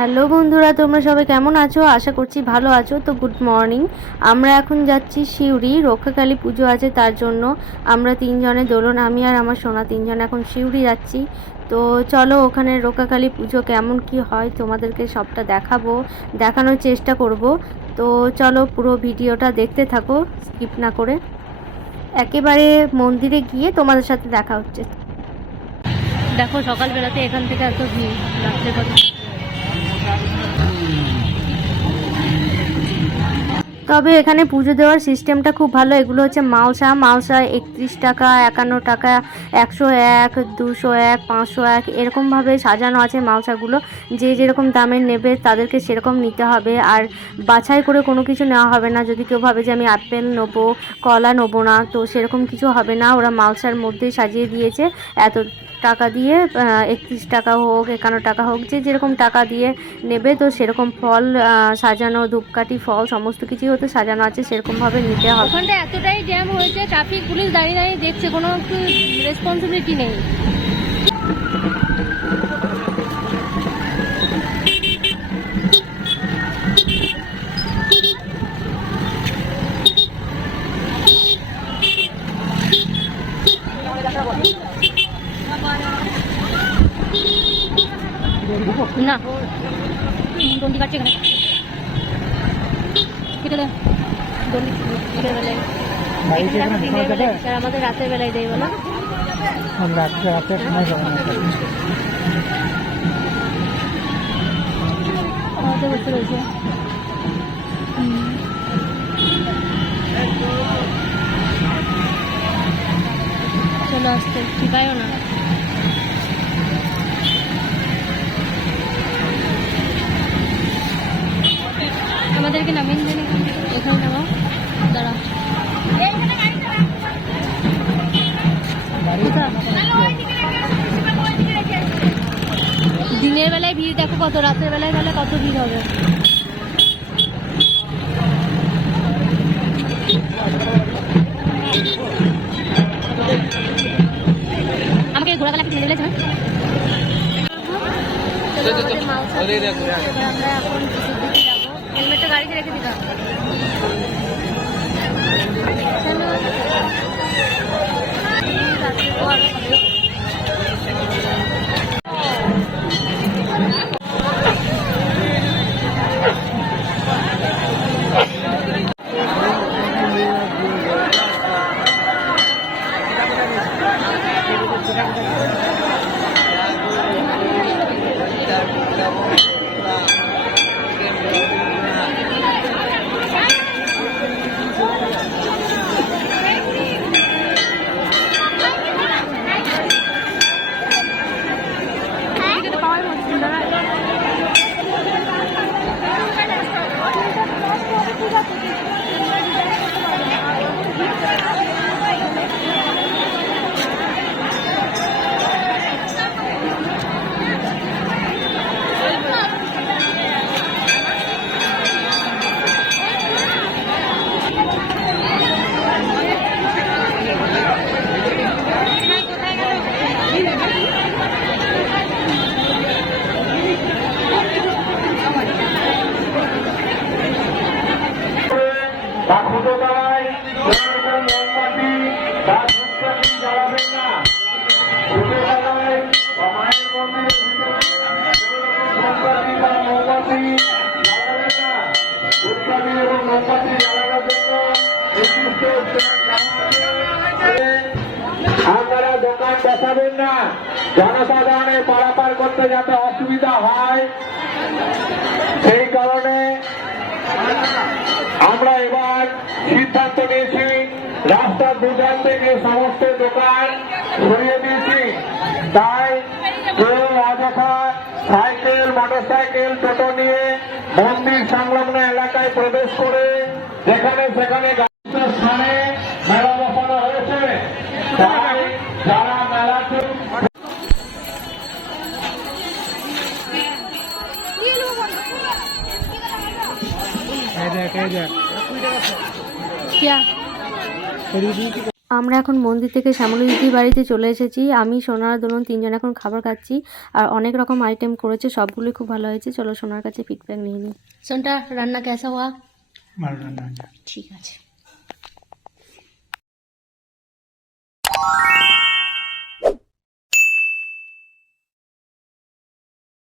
Hello বন্ধুরা, তোমরা সবাই কেমন আছো? আশা করছি ভালো আছো। তো গুড মর্নিং। আমরা এখন যাচ্ছি সিউড়ি, রক্ষাকালী পুজো আছে তার জন্য। আমরা তিনজনে, দোলন, আমি আর আমার সোনা তিনজন এখন সিউড়ি যাচ্ছি। তো চলো ওখানে রক্ষাকালী পুজো কেমন কি হয় তোমাদেরকে সবটা দেখাবো, দেখানোর চেষ্টা করব। তো চলো পুরো ভিডিওটা দেখতে থাকো, স্কিপ না করে। একেবারে মন্দিরে গিয়ে তোমাদের সাথে দেখা হচ্ছে। দেখো সকালবেলাতে এখান থেকে এত ভিড়, রাত্রে কত তবে এখানে পুজো দেওয়ার সিস্টেমটা খুব ভালো। এগুলো হচ্ছে মালসা। মালসা একত্রিশ টাকা, একান্ন টাকা, একশো এক, দুশো এক, পাঁচশো এক, এরকমভাবে সাজানো আছে মালসাগুলো। যে যেরকম দামের নেবে তাদেরকে সেরকম নিতে হবে। আর বাছাই করে কোনো কিছু নেওয়া হবে না। যদি কেউ ভাবে যে আমি আপেল নেব, কলা নেব না, তো সেরকম কিছু হবে না। ওরা মালসার মধ্যেই সাজিয়ে দিয়েছে। এত টাকা দিয়ে একত্রিশ টাকা হোক, একান্ন টাকা হোক, যে যেরকম টাকা দিয়ে নেবে, তো সেরকম ফল সাজানো, ধূপকাঠি, ফল, সমস্ত কিছুই হতে সাজানো আছে, সেরকমভাবে নিতে হবে। ওখানটা এতটাই জ্যাম হয়েছে ট্রাফিক পুলিশ দাঁড়িয়ে দাঁড়িয়ে দেখছে, কোনো রেসপন্সিবিলিটি নেই। না। দণ্ডি কাটছে এখানে। কেটে দে। দণ্ডি দিনের বেলায় আমাদের রাতের বেলায় দেয় বলো। রাত্রে রাতে সময় যাবে না। আমাদের বসে রয়েছে। চলো আসতে। ঠিকায়ও না? আমাদেরকে নামিয়ে দেন এখানে নামা। দাঁড়া দিনের বেলায় ভিড় দেখো কত রাতের বেলায় তাহলে কত ভিড় হবে। আমাকে ঘোরা বেলা কিনে দিলে আমরা এখন গাড়িতে রেখে দিলাম। চলো। আপনারা দোকান বসাবেন না। জনসাধারণের পারাপার করতে যাতে অসুবিধা হয়। সেই কারণে আমরা এবার সিদ্ধান্ত নিয়েছি রাস্তার দুধার থেকে সমস্ত দোকান সরিয়ে দিয়েছি। তাই কেউ অযথা সাইকেল, মোটরসাইকেল, টোটো নিয়ে মন্দির সংলগ্ন এলাকায় প্রবেশ করে যেখানে সেখানে যারা মেলাতে আমরা এখন মন্দির থেকে শ্যামলী দিদির বাড়িতে চলে এসেছি। আমি সোনার দোলন তিনজন এখন খাবার খাচ্ছি আর অনেক রকম আইটেম করেছে সবগুলোই খুব ভালো হয়েছে। চলো সোনার কাছে ফিডব্যাক নিয়ে নিই। সোনটা রান্না কেসা হওয়া? ভালো রান্না। ঠিক আছে। Bye.